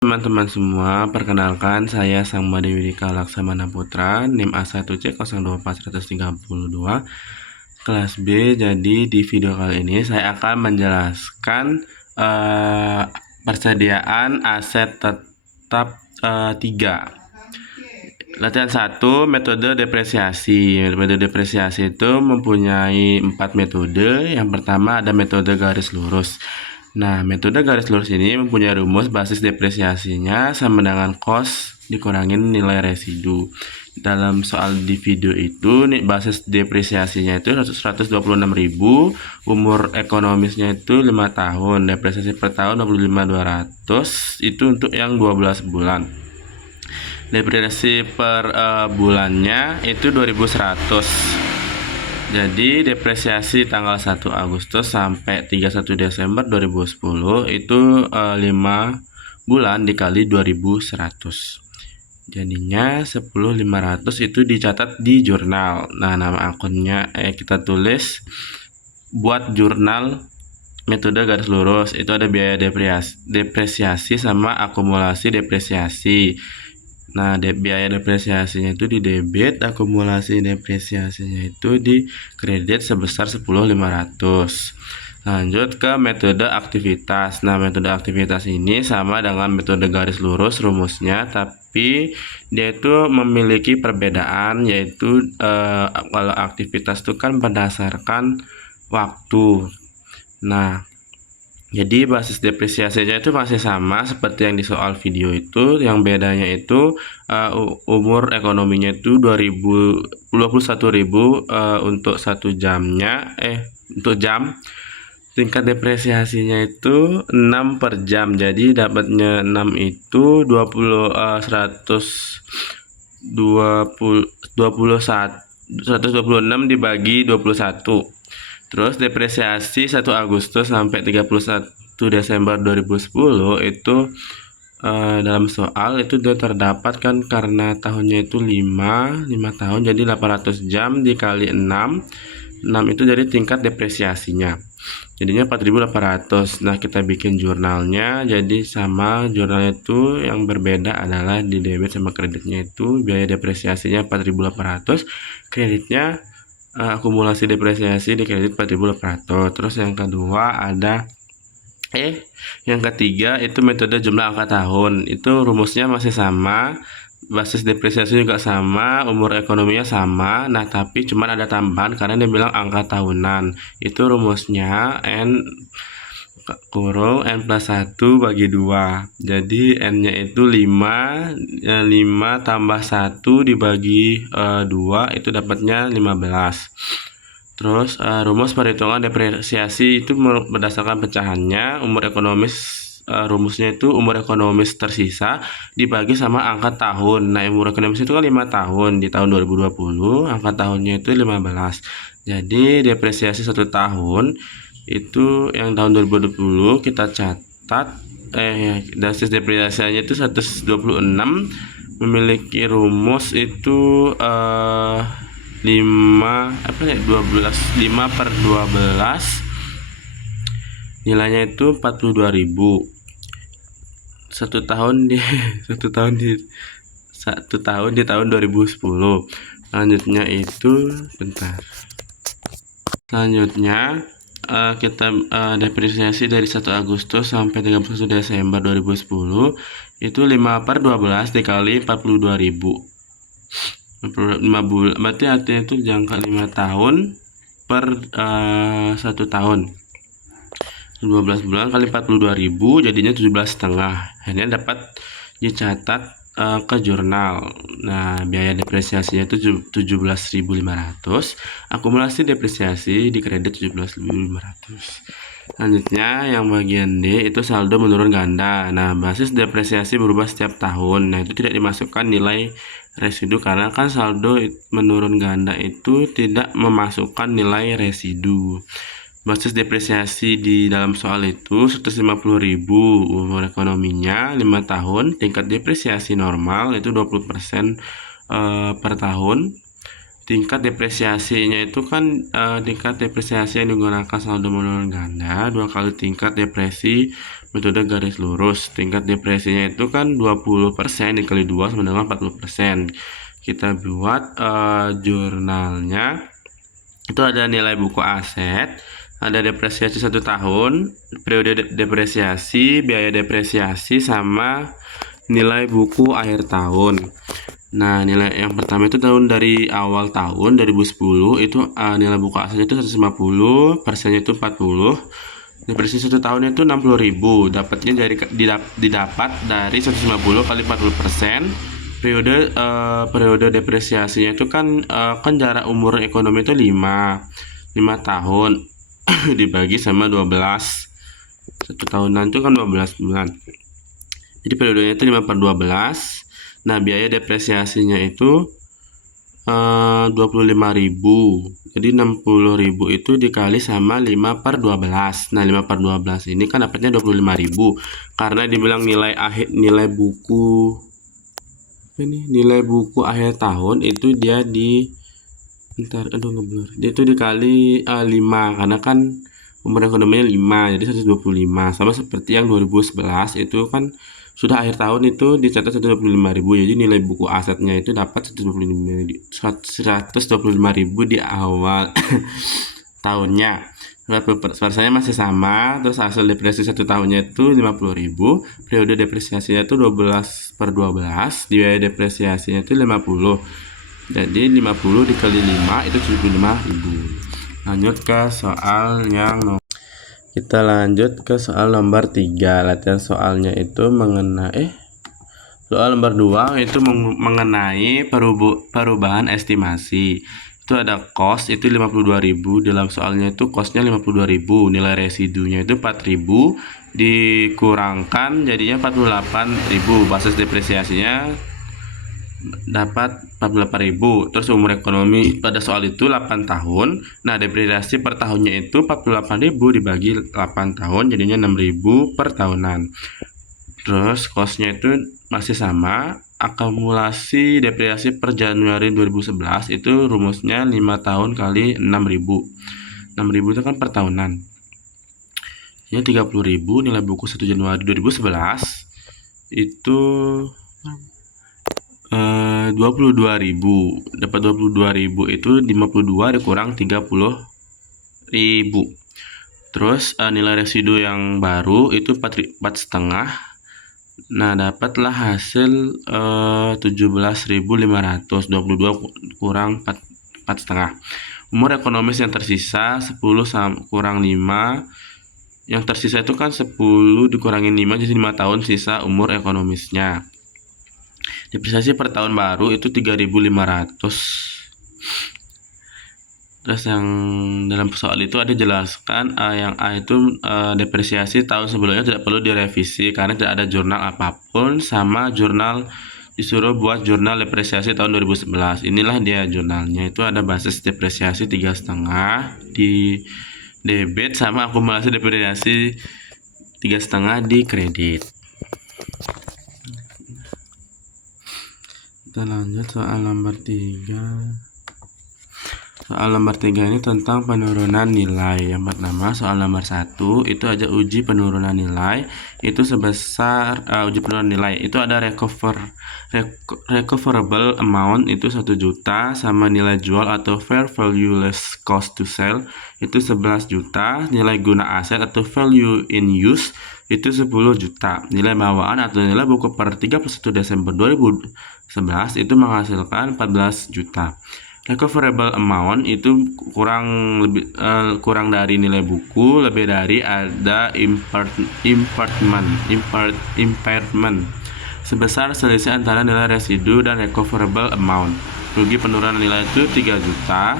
Teman-teman semua, perkenalkan saya Sang Madewika Laksamana Putra, NIM A1C024132, kelas B. Jadi di video kali ini saya akan menjelaskan persediaan aset tetap 3. Latihan 1, metode depresiasi. Metode depresiasi itu mempunyai 4 metode. Yang pertama ada metode garis lurus. Nah, metode garis lurus ini mempunyai rumus basis depresiasinya sama dengan kos dikurangin nilai residu. Dalam soal di video itu, basis depresiasinya itu 126.000, umur ekonomisnya itu 5 tahun, depresiasi per tahun 25.200, itu untuk yang 12 bulan. Depresiasi per bulannya itu 2.100. Jadi depresiasi tanggal 1 Agustus sampai 31 Desember 2010 itu 5 bulan dikali 2.100. Jadinya 10.500 itu dicatat di jurnal. Nah, nama akunnya kita tulis buat jurnal metode garis lurus. Itu ada biaya depresiasi sama akumulasi depresiasi. Nah, biaya depresiasinya itu di debit, akumulasi depresiasinya itu di kredit sebesar 10.500. Lanjut ke metode aktivitas. Nah, metode aktivitas ini sama dengan metode garis lurus rumusnya, tapi dia itu memiliki perbedaan, yaitu kalau aktivitas itu kan berdasarkan waktu. Nah, jadi basis depresiasinya itu masih sama seperti yang di soal video itu. Yang bedanya itu umur ekonominya itu 21.000 untuk 1 jamnya. Untuk jam. Tingkat depresiasinya itu 6 per jam. Jadi dapatnya 6 itu 126 dibagi 21. Terus depresiasi 1 Agustus sampai 31 Desember 2010 itu dalam soal itu terdapat kan karena tahunnya itu 5 tahun, jadi 800 jam dikali 6 itu jadi tingkat depresiasinya. Jadinya 4.800. Nah, kita bikin jurnalnya. Jadi sama jurnalnya itu yang berbeda adalah di debit sama kreditnya itu biaya depresiasinya 4.800, kreditnya akumulasi depresiasi di kredit 4.800. Terus yang kedua ada yang ketiga itu metode jumlah angka tahun. Itu rumusnya masih sama, basis depresiasi juga sama, umur ekonominya sama. Nah, tapi cuman ada tambahan karena dia bilang angka tahunan. Itu rumusnya N kurung N plus 1 bagi 2. Jadi N nya itu 5 tambah 1 dibagi 2 itu dapatnya 15. Terus rumus perhitungan depresiasi itu berdasarkan pecahannya. Umur ekonomis, rumusnya itu umur ekonomis tersisa dibagi sama angka tahun. Nah, umur ekonomis itu kan 5 tahun di tahun 2020, angka tahunnya itu 15. Jadi depresiasi 1 tahun itu yang tahun 2020 kita catat basis depresiasinya itu 126, memiliki rumus itu 5 per 12, nilainya itu 42.000. 1 tahun di 1 tahun di tahun 2010. Selanjutnya itu selanjutnya kita depresiasi dari 1 Agustus sampai 31 Desember 2010 itu 5 per 12 dikali 42.000. 5 bulan, berarti artinya itu jangka 5 tahun per 1 tahun. 12 bulan kali 42.000 jadinya 17,5. Ini dapat dicatat ke jurnal. Nah, biaya depresiasinya itu 17.500, akumulasi depresiasi di kredit 17.500. Selanjutnya yang bagian D itu saldo menurun ganda. Nah, basis depresiasi berubah setiap tahun. Nah, itu tidak dimasukkan nilai residu karena kan saldo menurun ganda itu tidak memasukkan nilai residu. Basis depresiasi di dalam soal itu 150.000, umur ekonominya 5 tahun, tingkat depresiasi normal itu 20% per tahun. Tingkat depresiasinya itu kan tingkat depresiasi yang digunakan saldo menurun ganda 2 kali tingkat depresi metode garis lurus. Tingkat depresinya itu kan 20% dikali 2 sama dengan 40%. Kita buat jurnalnya. Itu ada nilai buku aset, ada depresiasi 1 tahun, periode depresiasi, biaya depresiasi, sama nilai buku akhir tahun. Nah, nilai yang pertama itu tahun dari awal tahun 2010 itu nilai buku asetnya itu 150, persennya itu 40. Depresiasi 1 tahunnya itu 60.000. Dapatnya didapat dari 150 kali 40%. Periode depresiasinya itu kan jarak umur ekonomi itu 5 tahun dibagi sama 12. 1 tahunan itu kan 12 bulan. Jadi periodenya itu 5/12. Nah, biaya depresiasinya itu 25.000. Jadi 60.000 itu dikali sama 5/12. Nah, 5/12 ini kan dapatnya 25.000. Karena dibilang nilai buku akhir tahun itu dia dia itu dikali 5, karena kan umur ekonominya 5, jadi 125. Sama seperti yang 2011 itu kan sudah akhir tahun itu dicatat 125.000, jadi nilai buku asetnya itu dapat 125.000 di awal tahunnya. Persennya masih sama, terus hasil depresiasi 1 tahunnya itu 50.000, periode depresiasinya itu 12/12, biaya depresiasinya itu 50. Jadi 50 dikali 5 itu 75.000. Lanjut ke soal yang kita lanjut ke soal nomor 3. Latihan soalnya itu mengenai soal nomor 2 itu mengenai perubahan estimasi. Itu ada cost itu 52.000. Dalam soalnya itu costnya 52.000, nilai residunya itu 4.000, dikurangkan jadinya 48.000. Basis depresiasinya dapat 48.000. Terus umur ekonomi pada soal itu 8 tahun. Nah, depresiasi per tahunnya itu 48.000 dibagi 8 tahun jadinya 6.000 per tahunan. Terus costnya itu masih sama. Akumulasi depresiasi per Januari 2011 itu rumusnya 5 tahun kali 6.000. 6.000 itu kan per tahunan. Ini 30.000, nilai buku 1 Januari 2011 itu 22.000. Dapat 22.000 itu 52 dikurang 30.000. Terus nilai residu yang baru itu 4,5. Nah, dapatlah hasil 17.500. 22 kurang 4,5. Umur ekonomis yang tersisa 10 kurang 5. Yang tersisa itu kan 10 dikurangin 5 jadi 5 tahun sisa umur ekonomisnya. Depresiasi per tahun baru itu 3.500. Terus yang dalam soal itu ada jelaskan yang A itu depresiasi tahun sebelumnya tidak perlu direvisi karena tidak ada jurnal apapun, sama jurnal disuruh buat jurnal depresiasi tahun 2011. Inilah dia jurnalnya, itu ada basis depresiasi 3,5 di debit sama akumulasi depresiasi 3,5 di kredit. Kita lanjut soal nomor 3. Soal nomor 3 ini tentang penurunan nilai. Yang pertama, soal nomor 1 itu ada uji penurunan nilai. Itu sebesar uji penurunan nilai itu ada recoverable amount itu 1 juta, sama nilai jual atau fair value less cost to sell itu 11 juta, nilai guna aset atau value in use itu 10 juta. Nilai bawaan atau nilai buku per 31 Desember 2011 itu menghasilkan 14 juta. Recoverable amount itu kurang dari nilai buku, lebih dari ada impairment sebesar selisih antara nilai residu dan recoverable amount. Rugi penurunan nilai itu 3 juta.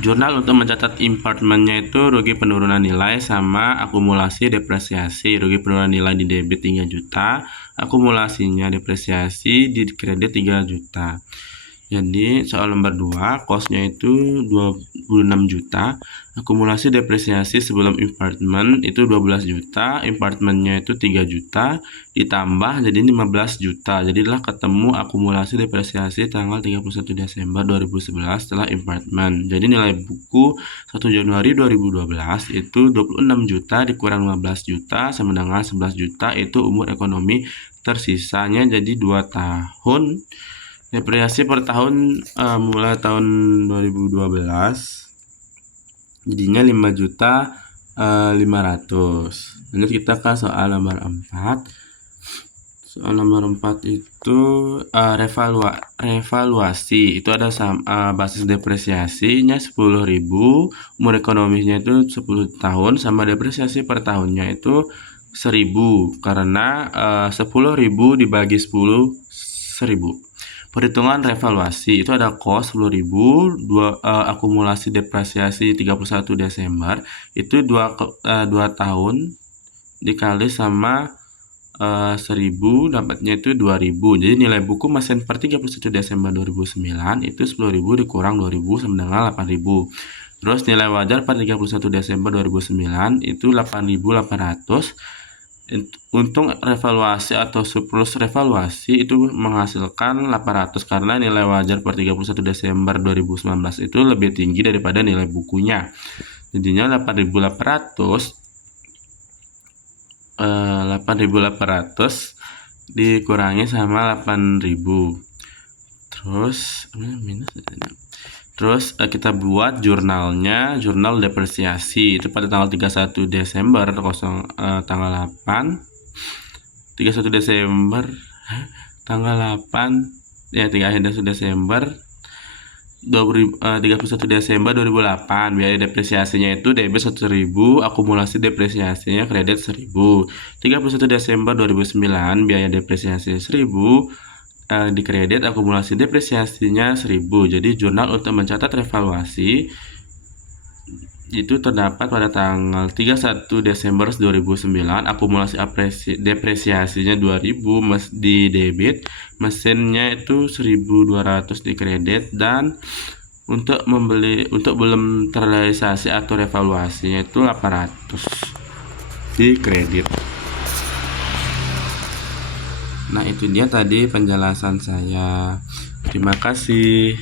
Jurnal untuk mencatat impairmentnya itu rugi penurunan nilai sama akumulasi depresiasi. Rugi penurunan nilai di debit 3 juta, akumulasinya depresiasi di kredit 3 juta. Jadi soal lembar 2, kosnya itu 26 juta, akumulasi depresiasi sebelum impairment itu 12 juta, impairmentnya itu 3 juta, ditambah jadi 15 juta. Jadilah ketemu akumulasi depresiasi tanggal 31 Desember 2011 setelah impairment. Jadi nilai buku 1 Januari 2012 itu 26 juta dikurang 15 juta sama dengan 11 juta, itu umur ekonomi tersisanya jadi 2 tahun. Depresiasi per tahun mulai tahun 2012 jadinya 5 juta 500. Lanjut kita ke soal nomor 4. Soal nomor 4 itu revaluasi. Itu ada basis depresiasinya 10.000, umur ekonominya itu 10 tahun, sama depresiasi per tahunnya itu 1.000 karena 10.000 dibagi 10 1.000. Perhitungan revaluasi itu ada kos 10.000, akumulasi depresiasi 31 Desember itu 2 tahun dikali sama 1.000 dapatnya itu 2.000. Jadi nilai buku mesin per 31 Desember 2009 itu 10.000 dikurang 2.000 sama dengan 8.000. Terus nilai wajar per 31 Desember 2009 itu 8.800. Untung revaluasi atau surplus revaluasi itu menghasilkan 800 karena nilai wajar per 31 Desember 2019 itu lebih tinggi daripada nilai bukunya. Jadinya 8.800 dikurangi sama 8.000. Terus kita buat jurnal depresiasi itu pada tanggal 31 Desember tanggal 31 Desember tanggal 8 ya 31 Desember 31 Desember 2008. Biaya depresiasinya itu debit 1.000, akumulasi depresiasinya kredit 1.000. 31 Desember 2009 biaya depresiasi 1.000, di kredit akumulasi depresiasinya 1.000. Jadi jurnal untuk mencatat revaluasi itu terdapat pada tanggal 31 Desember 2009, akumulasi depresiasinya 2.000 di debit, mesinnya itu 1.200 di kredit, dan untuk belum terrealisasi atau revaluasinya itu 800 di kredit. Nah, itu dia tadi penjelasan saya. Terima kasih.